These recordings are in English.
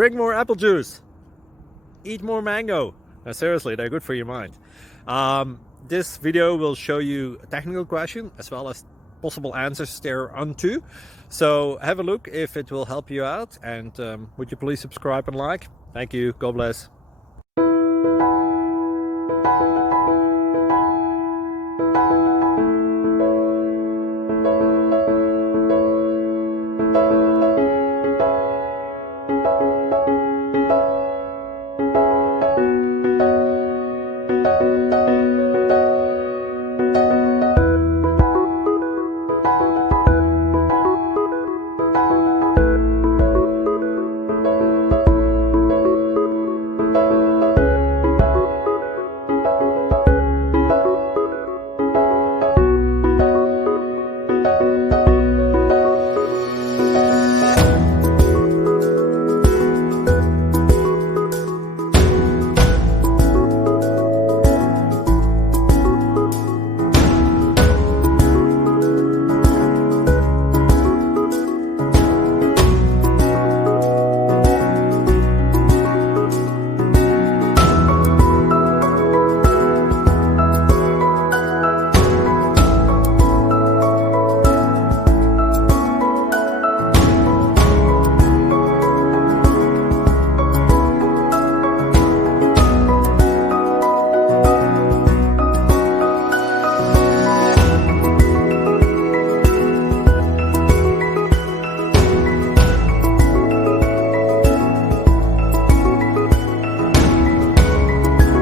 Drink more apple juice. Eat more mango. Now, seriously, they're good for your mind. This video will show you a technical question as well as possible answers thereunto. So have a look if it will help you out, and would you please subscribe and like? Thank you. God bless.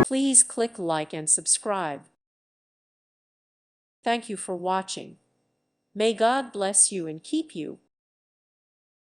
Please click like and subscribe. Thank you for watching. May God bless you and keep you.